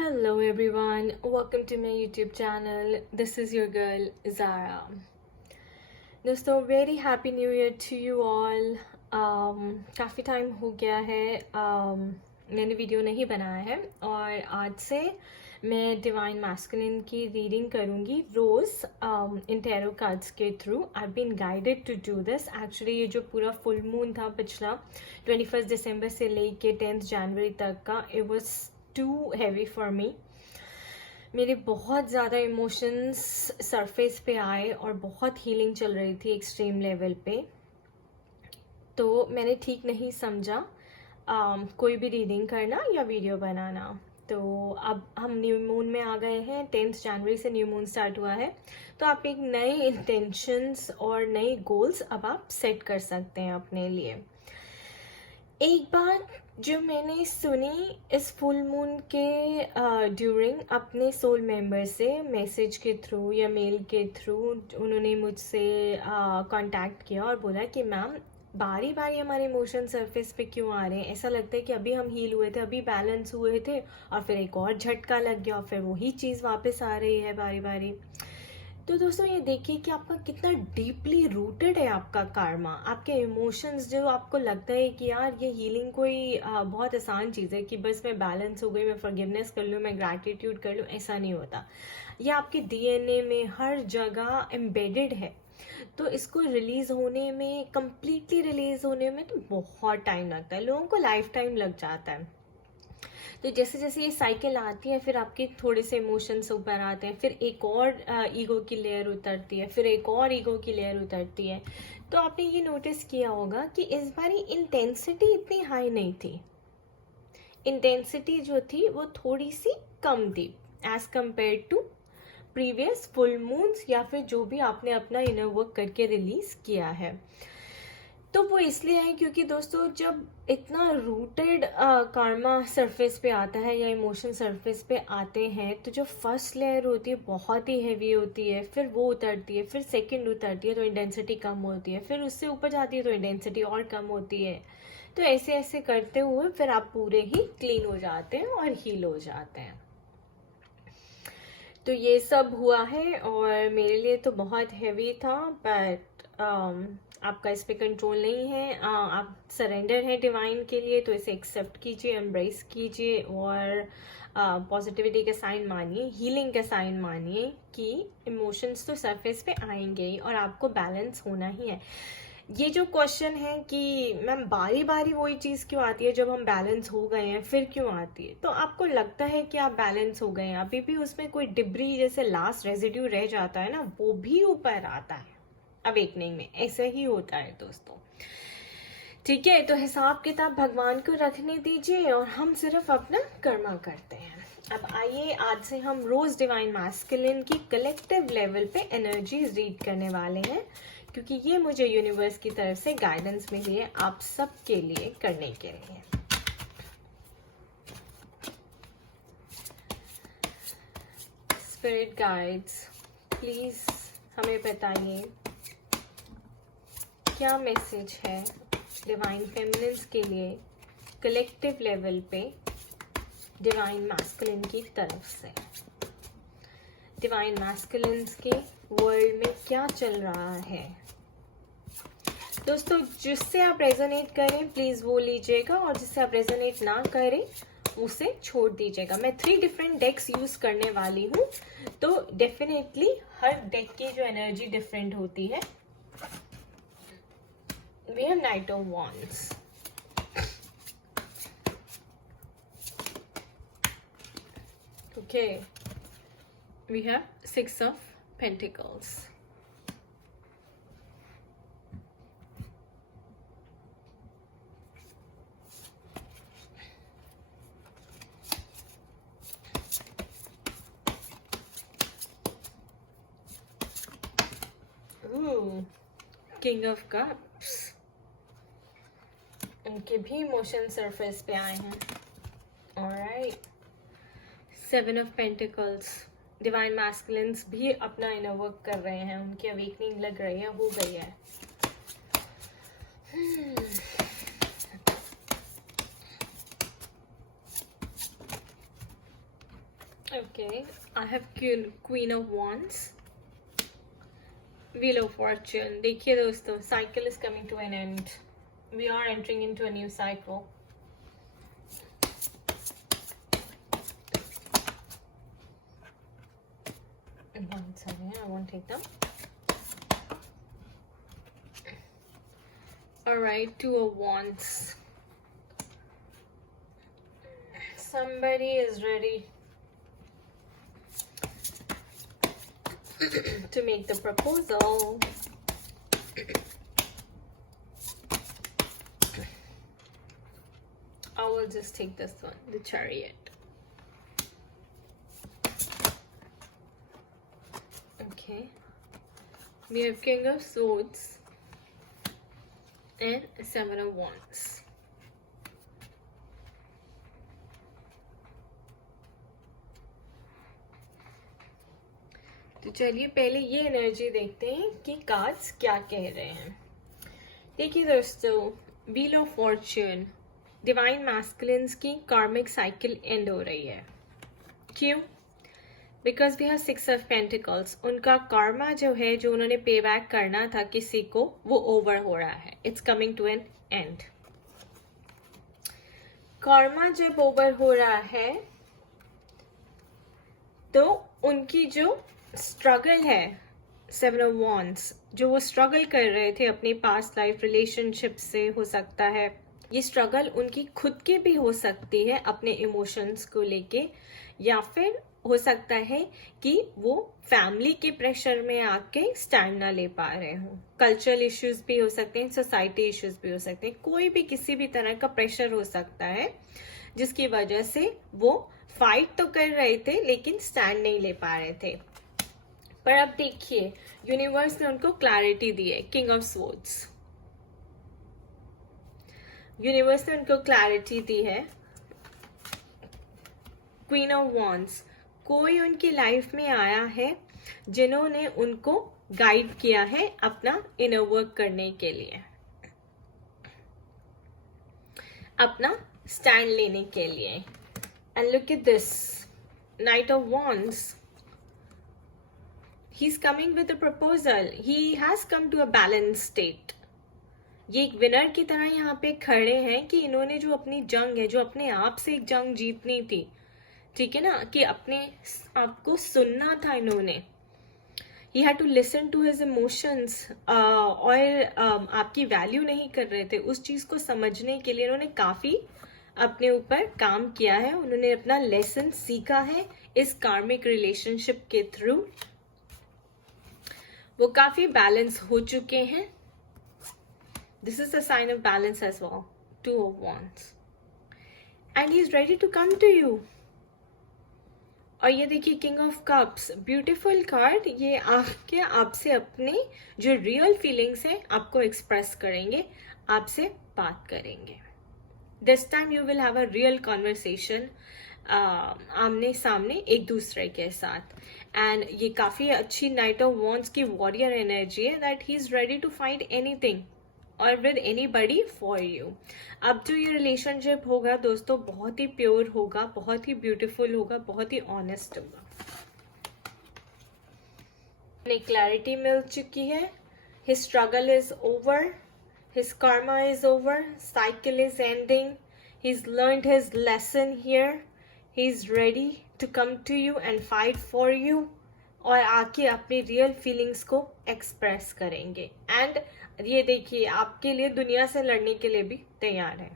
Hello everyone, welcome to my YouTube channel. This is your girl Zara. दोस्तों very happy new year to you all. काफ़ी time हो गया है मैंने video नहीं बनाया है और आज से मैं डिवाइन मैस्कुलिन की रीडिंग करूँगी रोज़ इन टैरो कार्ड्स के through. I been guided to do this. Actually ये जो पूरा फुल मून था पिछला 21 दिसंबर से लेके 10 जनवरी तक का, it was too heavy for me. मेरे बहुत ज़्यादा इमोशंस सरफेस पे आए और बहुत हीलिंग चल रही थी एक्सट्रीम लेवल पे. तो मैंने ठीक नहीं समझा कोई भी रीडिंग करना या वीडियो बनाना. तो अब हम न्यू मून में आ गए हैं. 10 जनवरी से न्यू मून स्टार्ट हुआ है. तो आप एक नए इंटेंशंस और नए गोल्स अब आप सेट कर सकते हैं अपने लिए. एक बात जो मैंने सुनी इस फुल मून के ड्यूरिंग अपने सोल मेंबर से मैसेज के थ्रू या मेल के थ्रू, उन्होंने मुझसे कांटेक्ट किया और बोला कि मैम बारी बारी हमारे इमोशन सरफेस पे क्यों आ रहे हैं. ऐसा लगता है कि अभी हम हील हुए थे, अभी बैलेंस हुए थे और फिर एक और झटका लग गया और फिर वही चीज़ वापस आ रही है बारी बारी. तो दोस्तों ये देखिए कि आपका कितना डीपली रूटेड है आपका कार्मा. आपके इमोशंस जो आपको लगता है कि यार ये हीलिंग कोई बहुत आसान चीज़ है कि बस मैं बैलेंस हो गई, मैं फॉरगिवनेस कर लूँ, मैं ग्रैटिट्यूड कर लूँ, ऐसा नहीं होता. ये आपके डीएनए में हर जगह एम्बेडेड है. तो इसको रिलीज होने में, कंप्लीटली रिलीज होने में तो बहुत टाइम लगता है. लोगों को लाइफ टाइम लग जाता है. तो जैसे जैसे ये साइकिल आती है फिर आपके थोड़े से इमोशंस ऊपर आते हैं, फिर एक और ईगो की लेयर उतरती है, फिर एक और ईगो की लेयर उतरती है. तो आपने ये नोटिस किया होगा कि इस बार इंटेंसिटी इतनी हाई नहीं थी. इंटेंसिटी जो थी वो थोड़ी सी कम थी as compare to previous full moons या फिर जो भी आपने अपना इनर वर्क करके रिलीज किया है. तो वो इसलिए है क्योंकि दोस्तों जब इतना रूटेड कार्मा सरफेस पे आता है या इमोशन सरफेस पे आते हैं तो जो फर्स्ट लेयर होती है बहुत ही हैवी होती है, फिर वो उतरती है, फिर सेकंड उतरती है तो इंटेंसिटी कम होती है, फिर उससे ऊपर जाती है तो इंटेंसिटी और कम होती है. तो ऐसे ऐसे करते हुए फिर आप पूरे ही क्लीन हो जाते हैं और हील हो जाते हैं. तो ये सब हुआ है और मेरे लिए तो बहुत हैवी था, बट आपका इस पे कंट्रोल नहीं है. आप सरेंडर हैं डिवाइन के लिए तो इसे एक्सेप्ट कीजिए, एम्ब्रेस कीजिए और पॉजिटिविटी का साइन मानिए, हीलिंग का साइन मानिए कि इमोशंस तो सरफेस पे आएंगे ही और आपको बैलेंस होना ही है. ये जो क्वेश्चन है कि मैम बारी बारी वही चीज़ क्यों आती है, जब हम बैलेंस हो गए हैं फिर क्यों आती है, तो आपको लगता है कि आप बैलेंस हो गए हैं, अभी भी उसमें कोई डिब्री जैसे लास्ट रेजिड्यू रह जाता है ना, वो भी ऊपर आता है अवेकनिंग में. ऐसा ही होता है दोस्तों. ठीक है, तो हिसाब किताब भगवान को रखने दीजिए और हम सिर्फ अपना कर्मा करते हैं. अब आइए आज से हम रोज डिवाइन मैस्कुलिन की कलेक्टिव लेवल पे एनर्जीज रीड करने वाले हैं क्योंकि ये मुझे यूनिवर्स की तरफ से गाइडेंस मिली है आप सबके लिए करने के लिए. स्पिरिट गाइड्स प्लीज हमें बताइए क्या मैसेज है डिवाइन फेमिनिन्स के लिए कलेक्टिव लेवल पे डिवाइन मैस्कुलिन की तरफ से. डिवाइन मैस्कुलिन्स के वर्ल्ड में क्या चल रहा है दोस्तों. जिससे आप रेजोनेट करें प्लीज वो लीजिएगा और जिससे आप रेजोनेट ना करें उसे छोड़ दीजिएगा. मैं 3 डिफरेंट डेक्स यूज करने वाली हूँ तो डेफिनेटली हर डेक की जो एनर्जी डिफरेंट होती है. We have Knight of Wands. Okay. We have Six of Pentacles. Ooh. King of Cups. उनके भी इमोशन सरफेस पे आए हैं. Alright. 7 of Pentacles. Divine masculines भी अपना इनर वर्क कर रहे हैं, उनकी अवेकनिंग लग रही है, हो गई है. Okay, I have Queen of Wands, Wheel of Fortune. देखिए दोस्तों, cycle is coming to an end. We are entering into a new cycle. One second, I won't take them. Alright, Two of Wands. Somebody is ready to make the proposal. I will just take this one, the Chariot. Okay. We have King of Swords and Seven of Wands. तो चलिए पहले ये energy देखते हैं कि cards क्या कह रहे हैं. देखिए दोस्तों, wheel of fortune, divine masculines की कार्मिक साइकिल एंड हो रही है. क्यों? Because we have six of pentacles. उनका कार्मा जो है, जो उन्होंने पे बैक करना था किसी को, वो ओवर हो रहा है. It's coming to an end. Karma जब ओवर हो रहा है तो उनकी जो स्ट्रगल है, सेवन ऑफ वॉन्ड्स, जो वो स्ट्रगल कर रहे थे अपनी पास्ट लाइफ रिलेशनशिप से, हो सकता है ये स्ट्रगल उनकी खुद की भी हो सकती है अपने इमोशंस को लेके, या फिर हो सकता है कि वो फैमिली के प्रेशर में आके स्टैंड ना ले पा रहे हो. कल्चरल इश्यूज भी हो सकते हैं, सोसाइटी इश्यूज भी हो सकते हैं. कोई भी किसी भी तरह का प्रेशर हो सकता है जिसकी वजह से वो फाइट तो कर रहे थे लेकिन स्टैंड नहीं ले पा रहे थे. पर अब देखिए, यूनिवर्स ने उनको क्लैरिटी दी है. किंग ऑफ स्वॉर्ड्स, यूनिवर्स ने उनको क्लैरिटी दी है. क्वीन ऑफ वॉन्ड्स, कोई उनकी लाइफ में आया है जिन्होंने उनको गाइड किया है अपना इनर वर्क करने के लिए, अपना स्टैंड लेने के लिए. And look at this, night of wands. He's coming with a proposal. He has come to a balanced state. ये एक विनर की तरह यहाँ पे खड़े हैं कि इन्होंने जो अपनी जंग है, जो अपने आप से एक जंग जीतनी थी, ठीक है ना, कि अपने आप को सुनना था इन्होंने. He had to listen to his emotions. और आपकी वैल्यू नहीं कर रहे थे, उस चीज को समझने के लिए इन्होंने काफी अपने ऊपर काम किया है. उन्होंने अपना लेसन सीखा है इस कार्मिक रिलेशनशिप के थ्रू. वो काफी बैलेंस हो चुके हैं. This is the sign of balance as well. Two of wands, and he is ready to come to you. और ये देखिए, king of cups, beautiful card. ये आपके आपसे अपने जो रियल फीलिंग्स हैं आपको एक्सप्रेस करेंगे, आपसे बात करेंगे. This time you will have a real conversation, आमने सामने एक दूसरे के साथ. एंड ये काफी अच्छी नाइट ऑफ वॉन्ड्स की वॉरियर एनर्जी है, that he is ready to fight anything और विद एनीबडी फॉर यू. अब जो ये रिलेशनशिप होगा दोस्तों, बहुत ही प्योर होगा, बहुत ही ब्यूटीफुल होगा, बहुत ही ऑनेस्ट होगा. एक क्लैरिटी मिल चुकी है. His struggle is over, his Karma is over, cycle is ending. He is learned his lesson here. He is ready to come to you and fight for you, और आके अपनी रियल फीलिंग्स को express करेंगे. And ये देखिए, आपके लिए दुनिया से लड़ने के लिए भी तैयार है.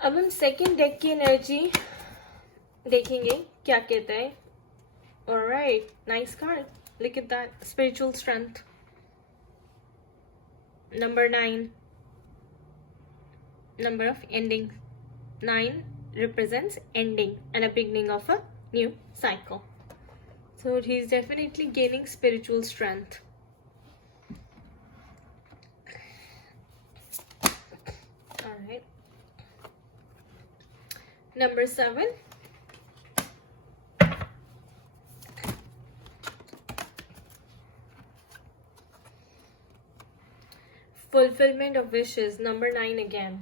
अब हम सेकेंड डेक की एनर्जी देखेंगे क्या कहता है. Alright, nice card. Look at that, spiritual strength. Number 9, number of ending. 9 represents ending and a beginning of a new cycle. So he's definitely gaining spiritual strength. All right. Number 7. Fulfillment of wishes. Number 9 again.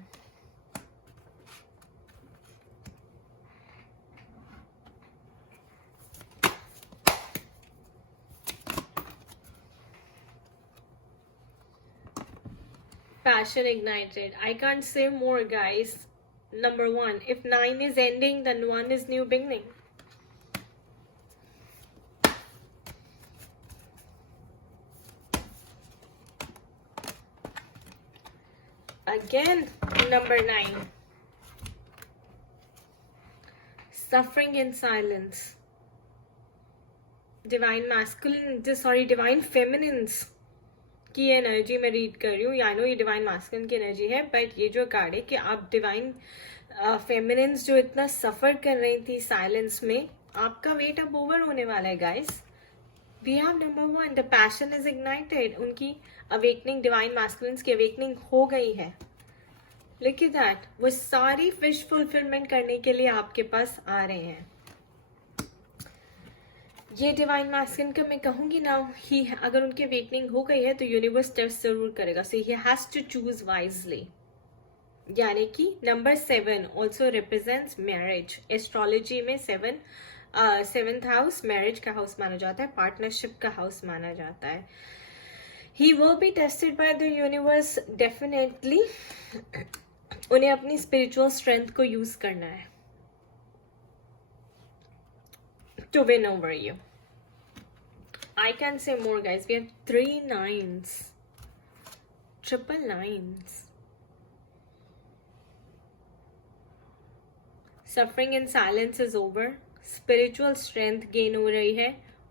passion ignited. I can't say more, guys. Number 1, if 9 is ending, then 1 is new beginning. Again, number 9. Suffering in silence. Divine masculine, divine feminines की energy मैं read कर रही हूँ. I know ये divine masculine की energy है, but ये जो कार्ड है कि आप डिवाइन फेमिनिन्स जो इतना सफर कर रही थी साइलेंस में, आपका वेट अब ओवर होने वाला है guys. We have number 1, the passion is ignited. उनकी अवेकनिंग, डिवाइन मास्कुलिन्स की अवेकनिंग हो गई है. लुक एट दैट, वो सारी विश फुलफिलमेंट करने के लिए आपके पास आ रहे हैं. ये डिवाइन मैस्कुलिन का मैं कहूंगी ना, ही अगर उनकी अवेकनिंग हो गई है तो यूनिवर्स टेस्ट जरूर करेगा. So he has to choose wisely. यानी कि number 7 also represents marriage. Astrology में 7th हाउस मैरिज का हाउस माना जाता है, पार्टनरशिप का हाउस माना जाता है. He will be tested by the universe definitely. उन्हें अपनी स्पिरिचुअल स्ट्रेंथ को यूज करना है to win over you. I can say more, guys. We have 3 9s, triple 9s. Suffering in silence is over. Spiritual strength gain हो रही है.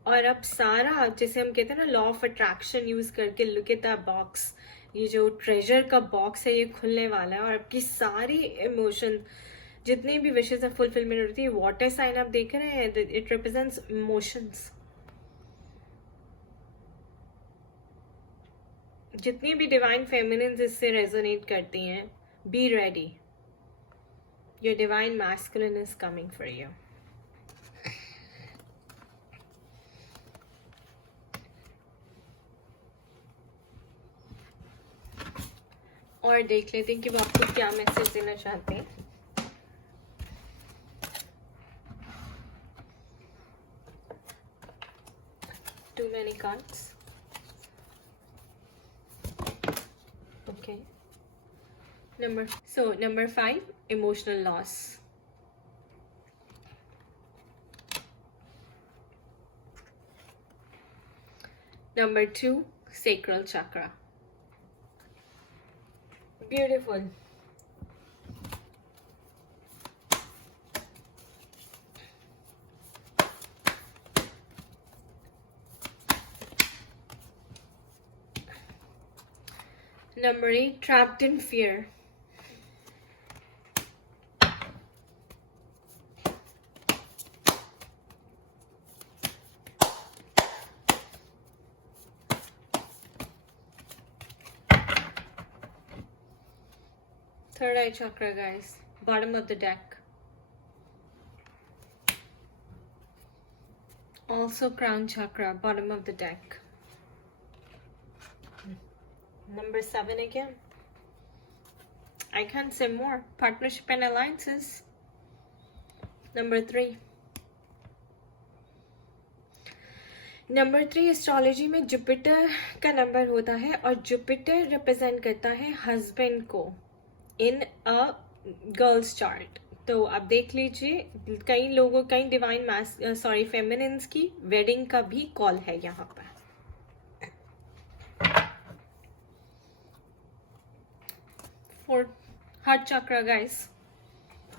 और अब सारा, जैसे हम कहते हैं ना, लॉ ऑफ अट्रैक्शन यूज करके, लुक एट द बॉक्स. ये जो ट्रेजर का बॉक्स है ये खुलने वाला है और आपकी सारी इमोशन, जितनी भी विशेष है फुलफिलमेंट होती है. वाटर साइन आप देख रहे हैं, इट रिप्रेजेंट्स इमोशंस. जितनी भी डिवाइन फेमिनिन्स इससे रेजोनेट करती हैं, be ready. Your divine masculine is coming for you. और देख लेते हैं कि वो आपको क्या मैसेज देना चाहते हैं. Too many cards. Okay. Number 5, emotional loss. Number 2, sacral chakra. Beautiful. Number 8, trapped in fear. Third eye chakra, guys. Bottom of the deck. Also crown chakra, bottom of the deck. Number 7 again. I can't say more. Partnership and alliances. Number 3. Number 3 astrology में Jupiter का number होता है और Jupiter represent करता है husband को इन अ girls chart. तो आप देख लीजिए, कई डिवाइन फेमिनिन्स की वेडिंग का भी कॉल है यहाँ पर. For heart chakra, guys,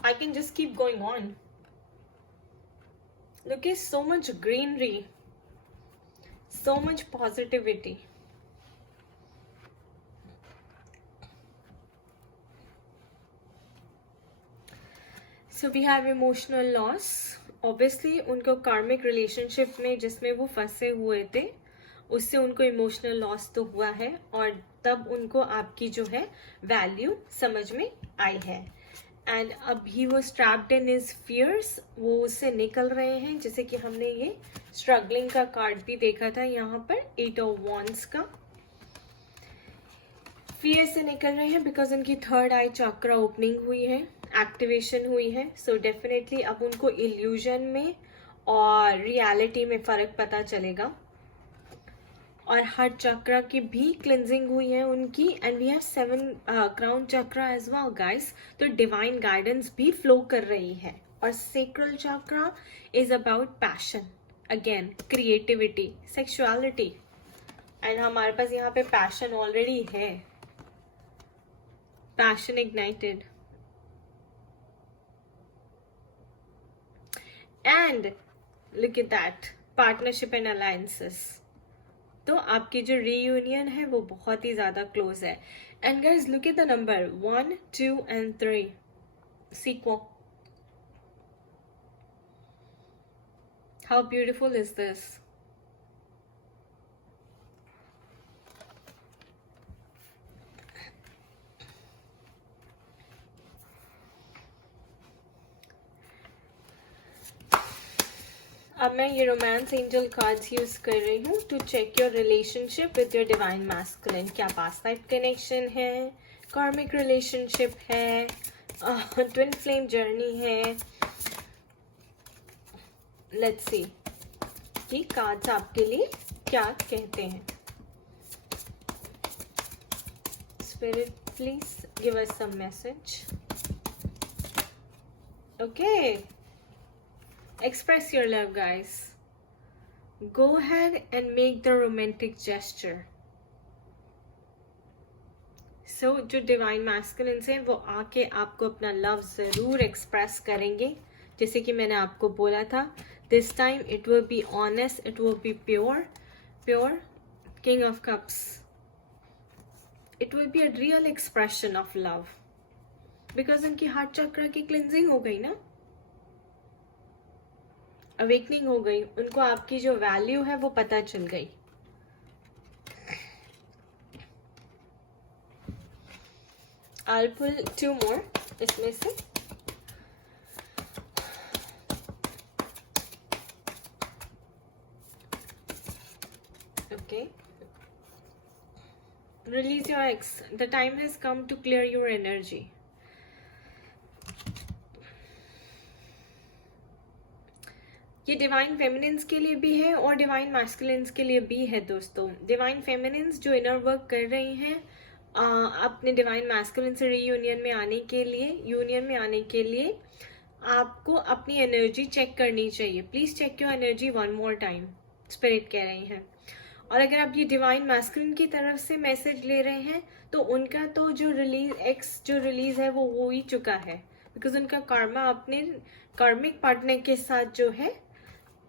I can just keep going on. Look at so much greenery, so much positivity. So we have emotional loss. Obviously उनको karmic relationship में जिसमें वो फंसे हुए थे, उससे उनको इमोशनल लॉस तो हुआ है और तब उनको आपकी जो है वैल्यू समझ में आई है. एंड अब he was trapped in his fears. वो उससे निकल रहे हैं, जैसे कि हमने ये स्ट्रगलिंग का कार्ड भी देखा था यहाँ पर, 8 ऑफ वॉन्ड्स का. फियर से निकल रहे हैं बिकॉज उनकी थर्ड आई चक्रा ओपनिंग हुई है, एक्टिवेशन हुई है. सो डेफिनेटली अब उनको इल्यूजन में और रियलिटी में फर्क पता चलेगा. और हार्ट चक्रा की भी क्लिनजिंग हुई है उनकी, and we have 7 crown chakra as well guys. तो डिवाइन गाइडेंस भी फ्लो कर रही है. और sacral chakra is about passion, again creativity, sexuality, and हमारे पास यहाँ पे पैशन ऑलरेडी है, passion ignited. And look at that, partnership and alliances. तो आपकी जो रीयूनियन है वो बहुत ही ज्यादा क्लोज है. And guys look at the number 1, 2 and 3 sequel. How beautiful is this? अब मैं ये रोमांस एंजल कार्ड्स यूज कर रही हूँ to check your relationship with your divine masculine. क्या पास्ट लाइफ कनेक्शन है, कार्मिक रिलेशनशिप है, ट्विन फ्लेम जर्नी है. लेट्स सी कि कार्ड्स आपके लिए क्या कहते हैं. Spirit please give us some message. Okay, express your love guys. Go ahead and make the romantic gesture. So जो डिवाइन मैस्कुलिन्स हैं वो आके आपको अपना लव जरूर एक्सप्रेस करेंगे. जैसे कि मैंने आपको बोला था, this time it will be honest, it will be pure. King of cups, it will be a real expression of love, because उनकी हार्ट चक्र की क्लिनजिंग हो गई ना, अवेकनिंग हो गई. उनको आपकी जो वैल्यू है वो पता चल गई. I'll pull 2 more इसमें से. Okay. Release your ex. The time has come to clear your energy. ये डिवाइन फेमिनिन्स के लिए भी है और डिवाइन मैस्कुलिन्स के लिए भी है दोस्तों. डिवाइन फेमिनिन्स जो इनर वर्क कर रही हैं अपने डिवाइन मैस्कुलिन से रीयूनियन में आने के लिए, यूनियन में आने के लिए आपको अपनी एनर्जी चेक करनी चाहिए. Please check your energy 1 more time, spirit कह रही हैं. और अगर आप ये डिवाइन मैस्कुलिन की तरफ से मैसेज ले रहे हैं तो उनका तो जो रिलीज है वो हो ही चुका है, बिकॉज उनका कर्मा अपने कार्मिक पार्टनर के साथ जो है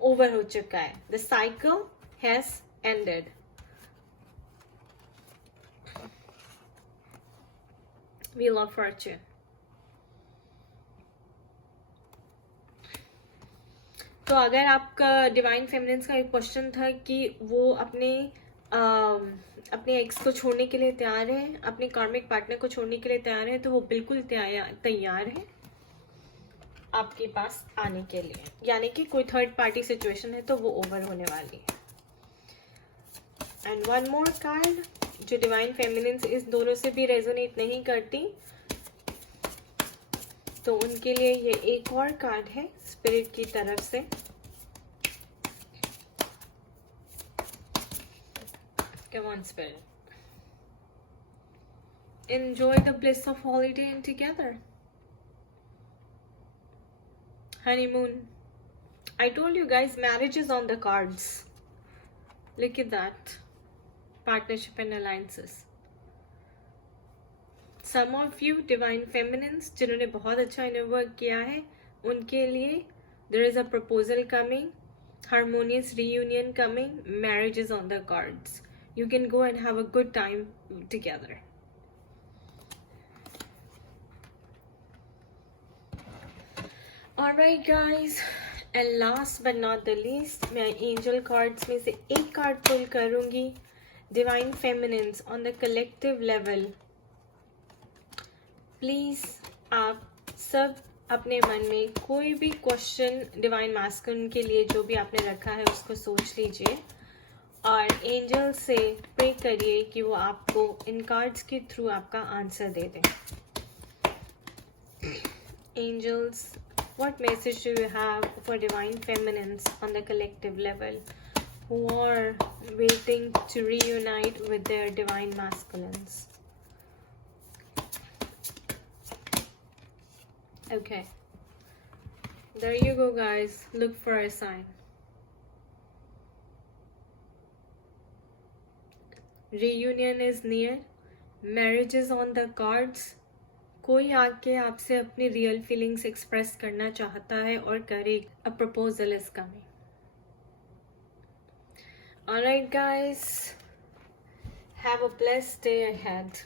ओवर हो चुका है. The cycle has ended. Wheel of Fortune. तो अगर आपका डिवाइन फेमिनिन्स का एक क्वेश्चन था कि वो अपने एक्स को छोड़ने के लिए तैयार है, अपने कार्मिक पार्टनर को छोड़ने के लिए तैयार है, तो वो बिल्कुल तैयार है आपके पास आने के लिए. यानी कि कोई थर्ड पार्टी सिचुएशन है तो वो ओवर होने वाली है. एंड 1 more कार्ड, जो डिवाइन फेमिनिन्स इस दोनों से भी रेजोनेट नहीं करती तो उनके लिए ये एक और कार्ड है स्पिरिट की तरफ से. Come on, spirit. Enjoy the bliss of holiday and together. Honeymoon. I told you guys, marriage is on the cards. Look at that. Partnership and alliances. Some of you divine feminines जिन्होंने बहुत अच्छा inner work किया है, उनके लिए there is a proposal coming, harmonious reunion coming, marriage is on the cards. You can go and have a good time together. Alright guys, and last but not the least, मैं angel cards में से एक card पुल करूंगी. Divine feminines on the collective level. Please आप सब अपने मन में कोई भी क्वेश्चन डिवाइन मैस्कुलिन के लिए जो भी आपने रखा है उसको सोच लीजिए और एंजल से प्रे करिए कि वो आपको इन कार्ड्स के थ्रू आपका आंसर दे दें. Angels, what message do you have for divine feminines on the collective level? who are waiting to reunite with their divine masculines. Okay, there you go, guys. Look for a sign. Reunion is near. Marriage is on the cards. कोई आके आपसे अपनी real feelings express करना चाहता है और करे. A proposal is coming. Alright, guys. Have a blessed day ahead.